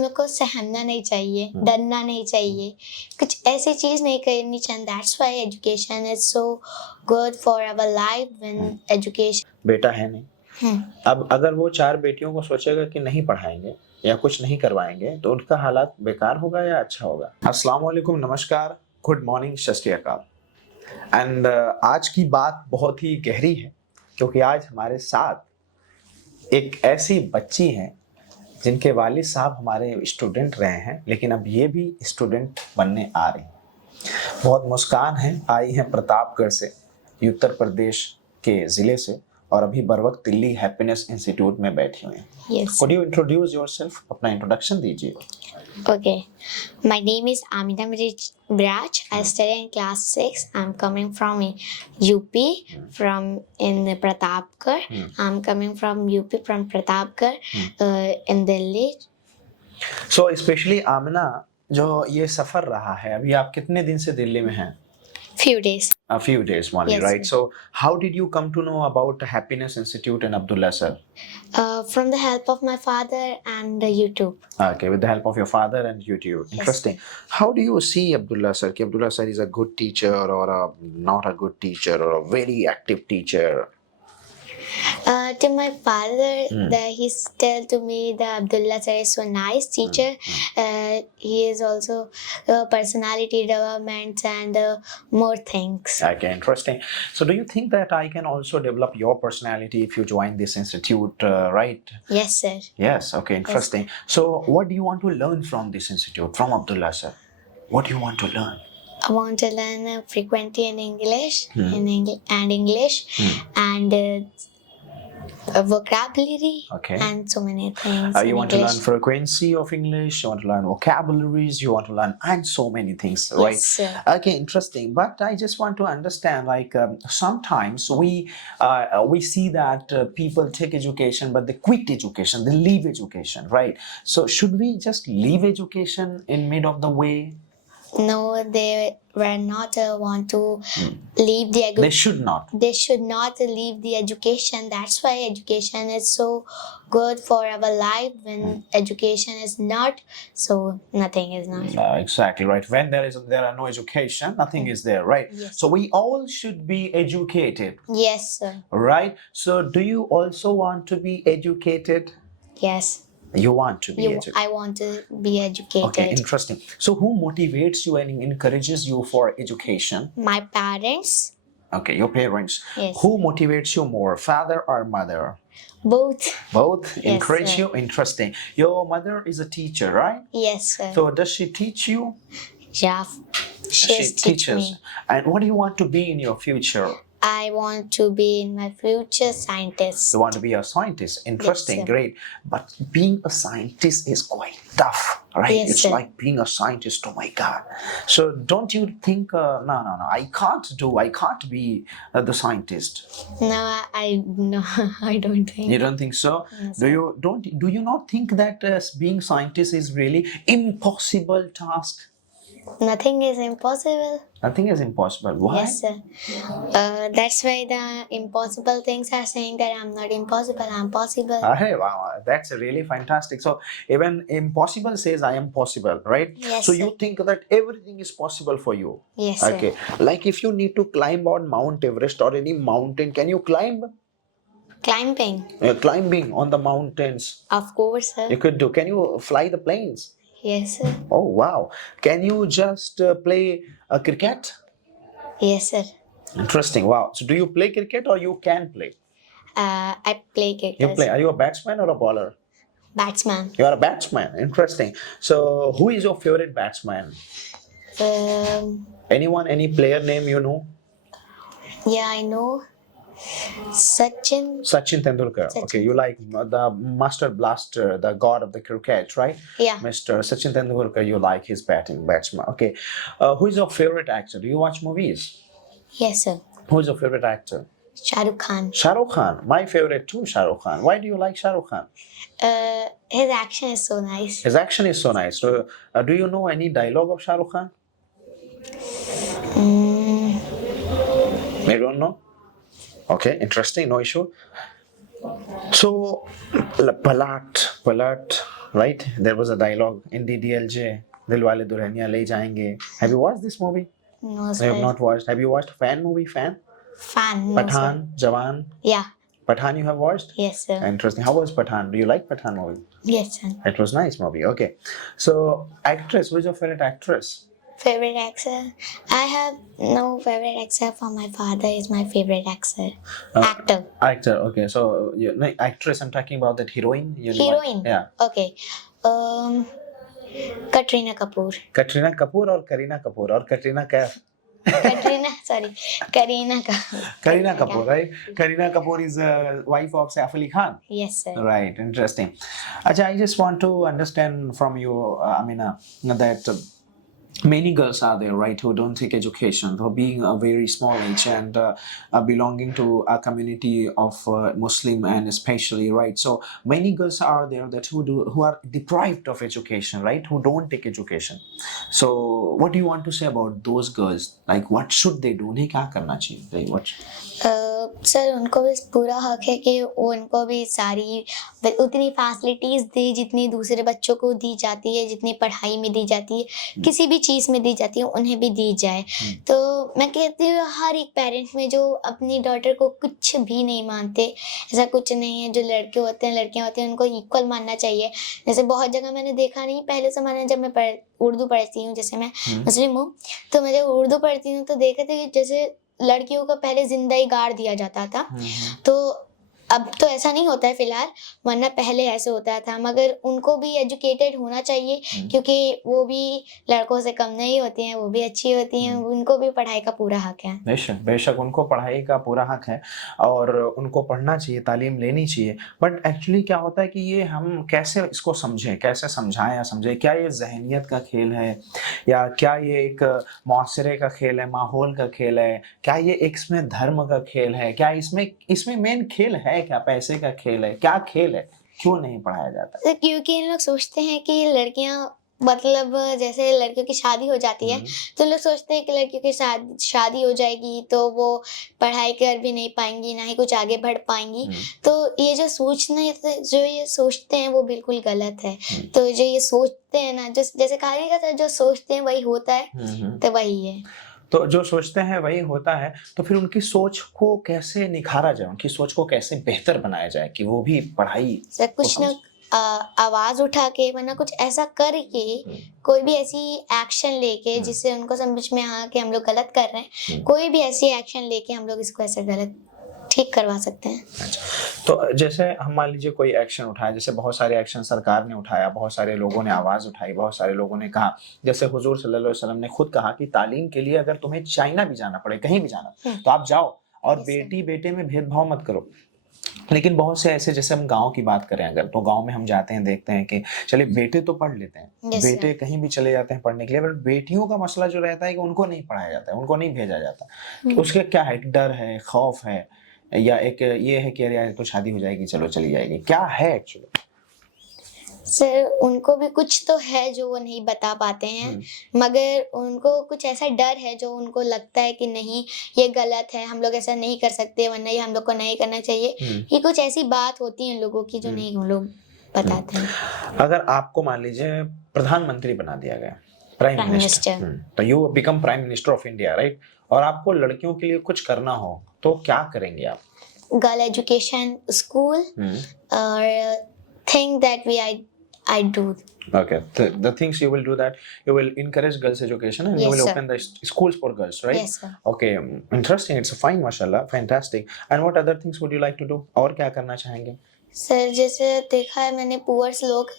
मेरे को सहमना नहीं चाहिए, डरना नहीं चाहिए, कुछ ऐसी चीज नहीं करनी चाहिए. That's why education is so good for our life. When education बेटा है नहीं, अब अगर वो 4 बेटियों को सोचेगा कि नहीं पढ़ाएंगे या कुछ नहीं करवाएंगे तो उनका हालात बेकार होगा या अच्छा होगा. अस्सलाम वालेकुम, नमस्कार, गुड मॉर्निंग, सत श्री अकाल. एंड आज की बात बहुत ही गहरी है क्योंकि आज हमारे साथ एक ऐसी बच्ची है जिनके वालिद साहब हमारे स्टूडेंट रहे हैं, लेकिन अब ये भी स्टूडेंट बनने आ रही हैं. बहुत मुस्कान है, आई हैं प्रतापगढ़ से, उत्तर प्रदेश के ज़िले से, और अभी बर वक्त दिल्ली हैप्पीनेस इंस्टीट्यूट में बैठी हुई हैं. Yes. Could you introduce yourself? अपना इंट्रोडक्शन दीजिए. Okay, my name is Amina Braj. I study in class 6. I'm coming from UP, from in Pratapgarh. I'm coming from UP, from Pratapgarh, in Delhi. So especially Amina, जो ये सफ़र रहा है, अभी आप कितने दिन से दिल्ली में हैं? Few days. A few days only, Yes, right? sir. So how did you come to know about Happiness Institute and Abdullah sir? From the help of my father and YouTube. Okay, with the help of your father and YouTube. Yes. Interesting. How do you see Abdullah sir? Ki Abdullah sir is a good teacher or not a good teacher or a very active teacher? To my father, he tell to me that Abdullah sir is so nice teacher. He is also personality development and more things. Okay, interesting. So do you think that I can also develop your personality if you join this institute, right? Yes, sir. Yes, okay, interesting. So what do you want to learn from this institute, from Abdullah sir? What do you want to learn? I want to learn frequency in English, and English, and vocabulary, Okay. and so many things. You in want to English. learn frequency of English, you want to learn vocabularies, you want to learn and so many things, right? Yes, sir. Okay, interesting. But I just want to understand, like sometimes we see that people take education, but they quit education, they leave education, right? So should we just leave education in mid of the way? No, they were not want to leave the They should not. They should not leave the education. That's why education is so good for our life. When education is not, so nothing is not. Exactly right. When there are no education, nothing is there, right? Yes. So we all should be educated, Yes, sir. right? So do you also want to be educated? Yes. You want to be educated. I want to be educated. Okay, interesting. So who motivates you and encourages you for education? My parents, Okay, your parents. Yes. Who motivates you more, father or mother? both. Both Yes, encourage sir. you? Interesting. Your mother is a teacher, right? Yes, sir. So does she teach you? Yeah, she teaches me. And what do you want to be in your future? I want to be in my future scientist. You want to be a scientist. Interesting, Yes, sir. great. But being a scientist is quite tough, right? Yes, It's sir. like being a scientist, oh my God. So don't you think, no, I can't be the scientist. No, I don't think. You don't think so? Yes, Do you not think that being scientist is really impossible task? Nothing is impossible. Nothing is impossible. Why? Yes, sir. That's why the impossible things are saying that I'm not impossible, I'm possible. Hey, wow, that's really fantastic. So even impossible says I am possible, right? Yes, So sir. you think that everything is possible for you. Yes, sir. Okay. Like if you need to climb on Mount Everest or any mountain, can you climb? Climbing, Climbing on the mountains. of course, sir. You could do. Can you fly the planes? Yes, sir. Oh, wow. Can you just play cricket? Yes, sir. Interesting. Wow. So do you play cricket or you can play? I play cricket. You play. Are you a batsman or a bowler? Batsman. You are a batsman. Interesting. So who is your favorite batsman? Anyone, any player name you know? Yeah, I know. Sachin. Sachin Tendulkar. Sachin. Okay, you like the master blaster, the god of the cricket, right? Yeah. Mr. Sachin Tendulkar, you like his batsman. Okay. Who is your favorite actor? Do you watch movies? Yes, sir. Who is your favorite actor? Shah Rukh Khan. Shah Rukh Khan. My favorite too, Shah Rukh Khan. Why do you like Shah Rukh Khan? His action is so nice. His action is so nice. So, do you know any dialogue of Shah Rukh Khan? You don't know? Okay, interesting, no issue. So, Palat, right? There was a dialogue in DDLJ, Dilwale Dulhaniya Le Jayenge. Have you watched this movie? No, I have sir. not watched. Have you watched Fan movie? Fan? Fan, no, sir. Pathan, Jawan. Yeah. Pathan you have watched? Yes, sir. Interesting. How was Pathan? Do you like Pathan movie? Yes, sir. It was nice movie. Okay. So actress, who is your favorite actress? Favorite actor? I have no favorite actor. For my father is my favorite actor. Actor. Actor. Okay. So no, actress. I'm talking about that heroine. Heroine. Yeah. Okay. Katrina Kapoor. Katrina Kapoor or Kareena Kapoor or Katrina Kaif? Kareena Kapoor. Kareena Kapoor, right? Kareena Kapoor is wife of Saif Ali Khan. Yes, sir. Right, interesting. Acha, I just want to understand from you, Amina, that many girls are there, right, who don't take education, who being a very small age and belonging to a community of Muslim and especially, right? So many girls are there that who are deprived of education, right? Who don't take education. So what do you want to say about those girls? Like, what should they do? उन्हें क्या करना चाहिए? Like, what? Sir उनको भी पूरा हक है कि उनको भी सारी उतनी फैसिलिटीज़ दी जितनी दूसरे बच्चों को दी जाती है, जितनी पढ़ाई में दी जाती है, किसी भी चीज़ में दी जाती है, उन्हें भी दी जाए। तो मैं कहती हूँ हर एक पेरेंट्स में जो अपनी डॉटर को कुछ भी नहीं मानते, ऐसा कुछ नहीं है। जो लड़के होते हैं लड़कियाँ होती हैं उनको इक्वल मानना चाहिए। जैसे बहुत जगह मैंने देखा नहीं, पहले ज़माने में जब मैं उर्दू पढ़ती हूँ, जैसे मैं मुस्लिम हूँ, तो मैं जब उर्दू पढ़ती हूँ तो देखा था कि जैसे लड़कियों को पहले जिंदा ही गाड़ दिया जाता था। तो अब तो ऐसा नहीं होता है फिलहाल, वरना पहले ऐसे होता था। मगर उनको भी एजुकेटेड होना चाहिए क्योंकि वो भी लड़कों से कम नहीं होती हैं, वो भी अच्छी होती हैं, उनको भी पढ़ाई का पूरा हक है। बेशक बेशक उनको पढ़ाई का पूरा हक है और उनको पढ़ना चाहिए, तालीम लेनी चाहिए। बट एक्चुअली क्या होता है कि ये हम कैसे इसको समझें, कैसे समझाएं या समझें? क्या ये जहनियत का खेल है या क्या ये एक माशरे का खेल है, माहौल का खेल है? क्या ये एक इसमें धर्म का खेल है? क्या इसमें मेन खेल है? क्या पैसे का खेल है? क्या खेल है? क्यों नहीं पढ़ाया जाता? क्योंकि इन लोग सोचते हैं कि लड़कियां मतलब जैसे लड़कियों की शादी हो जाती है तो लोग सोचते हैं कि लड़कियों की शादी हो जाएगी तो वो पढ़ाई कर भी नहीं पाएंगी, ना ही कुछ आगे बढ़ पाएंगी। तो ये जो ये सोचते हैं वो बिल्कुल गलत है। तो जो ये सोचते हैं ना, जैसे कहा नहीं था, जो सोचते हैं वही होता है, तो वही है। तो जो सोचते हैं वही होता है। तो फिर उनकी सोच को कैसे निखारा जाए, उनकी सोच को कैसे बेहतर बनाया जाए कि वो भी पढ़ाई कुछ ना आवाज उठा के, वरना कुछ ऐसा करके, कोई भी ऐसी एक्शन लेके जिससे उनको समझ में आ कि हम लोग गलत कर रहे हैं, कोई भी ऐसी एक्शन लेके हम लोग इसको ऐसे गलत ठीक करवा सकते हैं। अच्छा, तो जैसे हम मान लीजिए कोई एक्शन उठाया, जैसे बहुत सारे एक्शन सरकार ने उठाया, बहुत सारे लोगों ने आवाज़ उठाई, बहुत सारे लोगों ने कहा, जैसे हुजूर सल्लल्लाहु अलैहि वसल्लम ने खुद कहा कि तालीम के लिए अगर तुम्हें चाइना भी जाना पड़े, कहीं भी जाना तो आप जाओ और बेटी बेटे में भेदभाव मत करो। लेकिन बहुत से ऐसे, जैसे हम गांव की बात करें अगर, तो गांव में हम जाते हैं, देखते हैं कि चलिए बेटे तो पढ़ लेते हैं, बेटे कहीं भी चले जाते हैं पढ़ने के लिए, बट बेटियों का मसला जो रहता है कि उनको नहीं पढ़ाया जाता है, उनको नहीं भेजा जाता। उसके क्या है? डर है, खौफ है, या एक ये है कि यार तो शादी हो जाएगी, चलो चली जाएगी? क्या है एक्चुअली? सर उनको भी कुछ तो है जो वो नहीं बता पाते हैं, मगर उनको कुछ ऐसा डर है जो उनको लगता है कि नहीं ये गलत है, हम लोग ऐसा नहीं कर सकते, वरना ये हम लोग को नहीं करना चाहिए। ये कुछ ऐसी बात होती है लोगों की जो नहीं हम लोग बताते हैं। अगर आपको मान लीजिए प्रधानमंत्री बना दिया गया, प्राइम मिनिस्टर, तो you become prime minister of India, right? और आपको लड़कियों के लिए कुछ करना हो तो क्या करेंगे आप? गर्ल एजुकेशन, स्कूल, और think that I do. Okay. The things you will do, that you will encourage girls education and you will open the schools for girls, right? Yes, sir. Okay. Interesting. It's fine, mashallah. Fantastic. And what other things would you like to do? और क्या करना चाहेंगे? Sir जैसे देखा है मैंने, poors लोग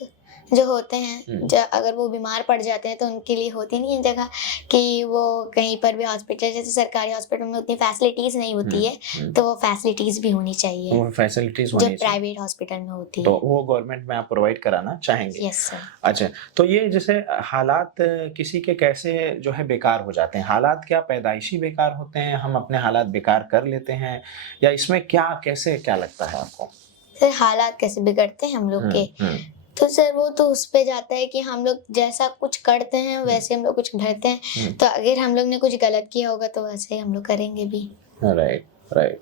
जो होते हैं, अगर वो बीमार पड़ जाते हैं तो उनके लिए होती नहीं है जगह कि वो कहीं पर भी हॉस्पिटल, जैसे सरकारी हॉस्पिटल में उतनी फैसिलिटीज नहीं होती है, तो वो फैसिलिटीज भी होनी चाहिए, वो फैसिलिटीज जो प्राइवेट हॉस्पिटल में होती है, तो वो गवर्नमेंट में आप प्रोवाइड कराना चाहेंगे? Yes sir. अच्छा, तो ये जैसे हालात किसी के कैसे जो है बेकार हो जाते हैं, हालात क्या पैदाइशी बेकार होते हैं, हम अपने हालात बेकार कर लेते हैं, या इसमें क्या कैसे क्या लगता है आपको? सर हालात कैसे बिगड़ते हैं हम लोग के, तो सर वो तो उस पे जाता है कि हम लोग जैसा कुछ करते हैं वैसे हम लोग कुछ ढरते हैं। तो अगर हम लोग ने कुछ गलत किया होगा तो वैसे ही हम लोग करेंगे भी। राइट।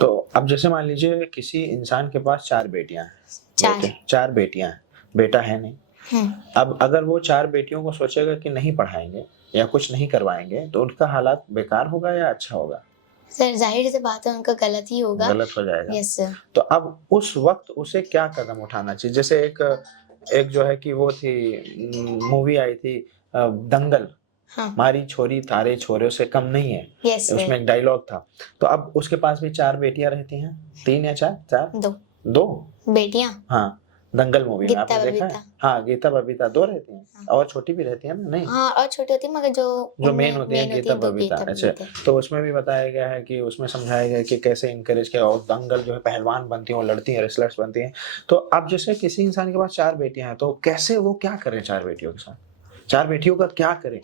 तो अब जैसे मान लीजिए किसी इंसान के पास चार बेटियां हैं, चार बेटियां हैं, बेटा है नहीं। अब अगर वो 4 बेटियों को सोचेगा कि नहीं पढ़ाएंगे या कुछ नहीं करवाएंगे तो उनका हालात बेकार होगा या अच्छा होगा? सर जाहिर सी बात है उनका गलत ही होगा। गलत हो जाएगा। Yes sir. तो अब उस वक्त उसे क्या कदम उठाना चाहिए? जैसे एक जो है कि वो थी मूवी आई थी दंगल, हाँ। मारी छोरी तारे छोरे से कम नहीं है। Yes sir. उसमें एक डायलॉग था। तो अब उसके पास भी 4 बेटियां रहती हैं, 3 या 4? 2 2 बेटियां। हाँ, दंगल मूवी में गीता आपने देखा है? बबीता। हाँ, गीता बबीता 2 रहती हैं। हाँ। और छोटी भी रहती है ना? नहीं, हाँ और छोटी होती है मगर जो मेन होती है गीता बबीता। अच्छा, तो उसमें भी बताया गया है कि उसमें समझाया गया है कि कैसे इनकरेज किया, और दंगल जो है पहलवान बनती हैं और लड़ती हैं, रेसलर्स बनती हैं। तो अब जैसे किसी इंसान के पास 4 बेटियां हैं तो कैसे वो क्या करें 4 बेटियों के साथ? 4 बेटियों का क्या करें?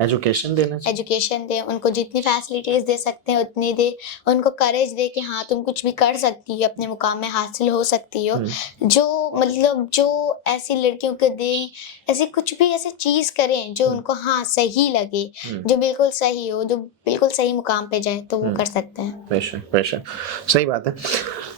एजुकेशन देना चाहिए। एजुकेशन दे, उनको जितनी फैसिलिटीज दे सकते हैं उतनी दे, उनको करेज दे कि हाँ तुम कुछ भी कर सकती हो, अपने मुकाम में हासिल हो सकती हो। जो मतलब जो ऐसी लड़कियों को दे, ऐसी कुछ भी ऐसी चीज करें जो उनको हाँ सही लगे, जो बिल्कुल सही हो, जो बिल्कुल सही मुकाम पे जाए, तो वो कर सकते हैं। बेशक सही बात है।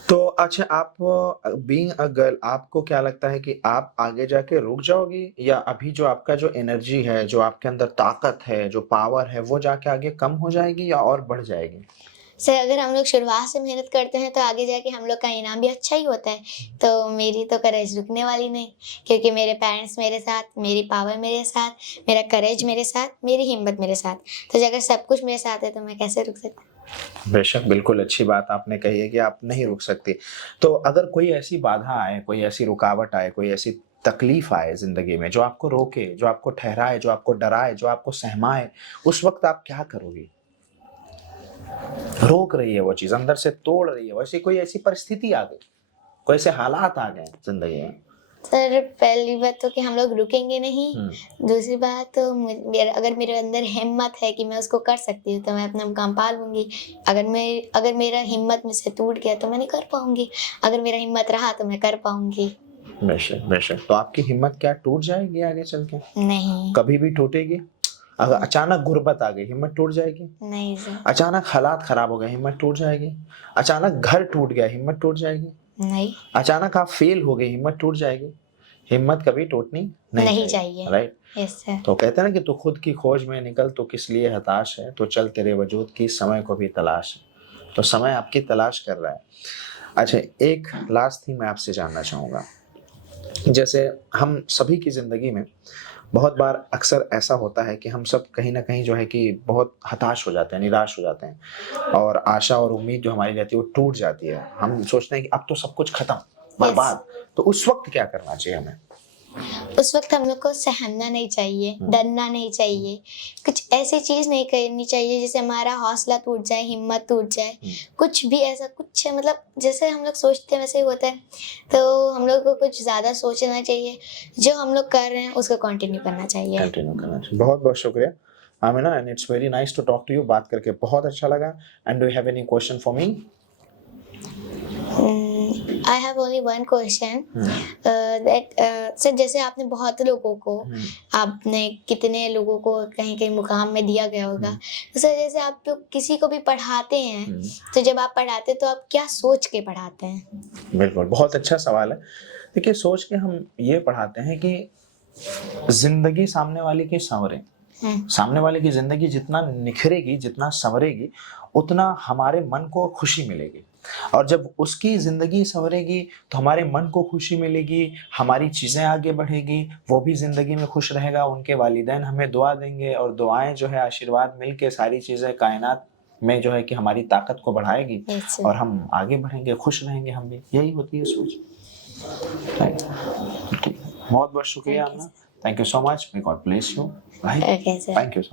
तो अच्छा, आप बीइंग अ गर्ल, आपको क्या लगता है कि आप आगे जाके रुक जाओगी, या अभी जो आपका जो एनर्जी है, जो आपके अंदर ताकत है, जो पावर है, वो जाके आगे कम हो जाएगी या और बढ़ जाएगी? सर अगर हम लोग शुरुआत से मेहनत करते हैं तो आगे जाके हम लोग का इनाम भी अच्छा ही होता है। तो मेरी तो करेज रुकने वाली नहीं, क्योंकि मेरे पेरेंट्स मेरे साथ, मेरी पावर मेरे साथ, मेरा करेज मेरे साथ, मेरी हिम्मत मेरे साथ। तो अगर सब कुछ मेरे साथ है तो मैं कैसे रुक सकती? बेशक, बिल्कुल अच्छी बात आपने कही है कि आप नहीं रुक सकती। तो अगर कोई ऐसी बाधा आए, कोई ऐसी रुकावट आए, कोई ऐसी तकलीफ आए जिंदगी में जो आपको रोके, जो आपको ठहराए, जो आपको डराए, जो आपको सहमाए, उस वक्त आप क्या करोगी? रोक रही है वो चीज, अंदर से तोड़ रही है, वैसे कोई ऐसी परिस्थिति आ गई, कोई ऐसे हालात आ गए जिंदगी में? सर पहली बात तो कि हम लोग रुकेंगे नहीं। दूसरी बात तो अगर मेरे अंदर हिम्मत है कि मैं उसको कर सकती हूँ तो मैं अपना मुकाम पा लूंगी। अगर मेरा हिम्मत में से टूट गया तो मैं नहीं कर पाऊंगी, अगर मेरा हिम्मत रहा तो मैं कर पाऊंगी। बेशक। तो आपकी हिम्मत क्या टूट जाएगी आगे चल के? नहीं। कभी भी टूटेगी? अगर अचानक गुर्बत आ गई, हिम्मत टूट जाएगी? नहीं सर। अचानक हालात खराब हो गए, हिम्मत टूट जाएगी? अचानक घर टूट गया, हिम्मत टूट जाएगी? नहीं। अचानक आप फेल हो गए, हिम्मत टूट जाएगी? हिम्मत कभी टूटनी नहीं चाहिए। राइट। Yes sir. तो कहते हैं ना कि तू खुद की खोज में निकल, तो किस लिए हताश है, तो चल तेरे वजूद की समय को भी तलाश है। तो समय आपकी तलाश कर रहा है। अच्छा, एक लास्ट थिंग मैं आपसे जानना चाहूँगा। जैसे हम सभी की ज़िंदगी में बहुत बार अक्सर ऐसा होता है कि हम सब कहीं ना कहीं जो है कि बहुत हताश हो जाते हैं, निराश हो जाते हैं, और आशा और उम्मीद जो हमारी रहती है वो टूट जाती है। हम सोचते हैं कि अब तो सब कुछ खत्म, बर्बाद। तो उस वक्त क्या करना चाहिए हमें? उस वक्त हम लोग को सहमना नहीं चाहिए, डरना नहीं चाहिए, कुछ ऐसी चीज नहीं करनी चाहिए जिससे हमारा हौसला टूट जाए, हिम्मत टूट जाए। कुछ भी ऐसा कुछ मतलब जैसे हम लोग सोचते हैं वैसे ही होता है। तो हम लोग को कुछ ज्यादा सोचना चाहिए, जो हम लोग कर रहे हैं उसको कंटिन्यू करना चाहिए। बहुत बहुत शुक्रिया Amina, and it's very nice to talk to you. बात करके बहुत अच्छा लगा। And do you have any question for me? I have only one question. Sir जैसे आपने बहुत लोगों को, आपने कितने लोगों को कहीं कहीं मुकाम में दिया गया होगा, तो सर जैसे आप तो किसी को भी पढ़ाते हैं, तो जब आप पढ़ाते तो आप क्या सोच के पढ़ाते हैं? बिल्कुल, बहुत अच्छा सवाल है। देखिए, सोच के हम ये पढ़ाते हैं कि जिंदगी सामने वाले की संवरे, सामने वाले की जिंदगी जितना निखरेगी, जितना संवरेगी, उतना हमारे मन को खुशी मिलेगी। और जब उसकी जिंदगी संवरेगी तो हमारे मन को खुशी मिलेगी, हमारी चीजें आगे बढ़ेगी, वो भी जिंदगी में खुश रहेगा, उनके वालिदैन हमें दुआ देंगे, और दुआएं जो है, आशीर्वाद मिलके सारी चीजें कायनात में जो है कि हमारी ताकत को बढ़ाएगी, और हम आगे बढ़ेंगे, खुश रहेंगे हम भी। यही होती है सोच। बहुत बहुत शुक्रिया। Thank you so much. May God bless you. Thank you so much.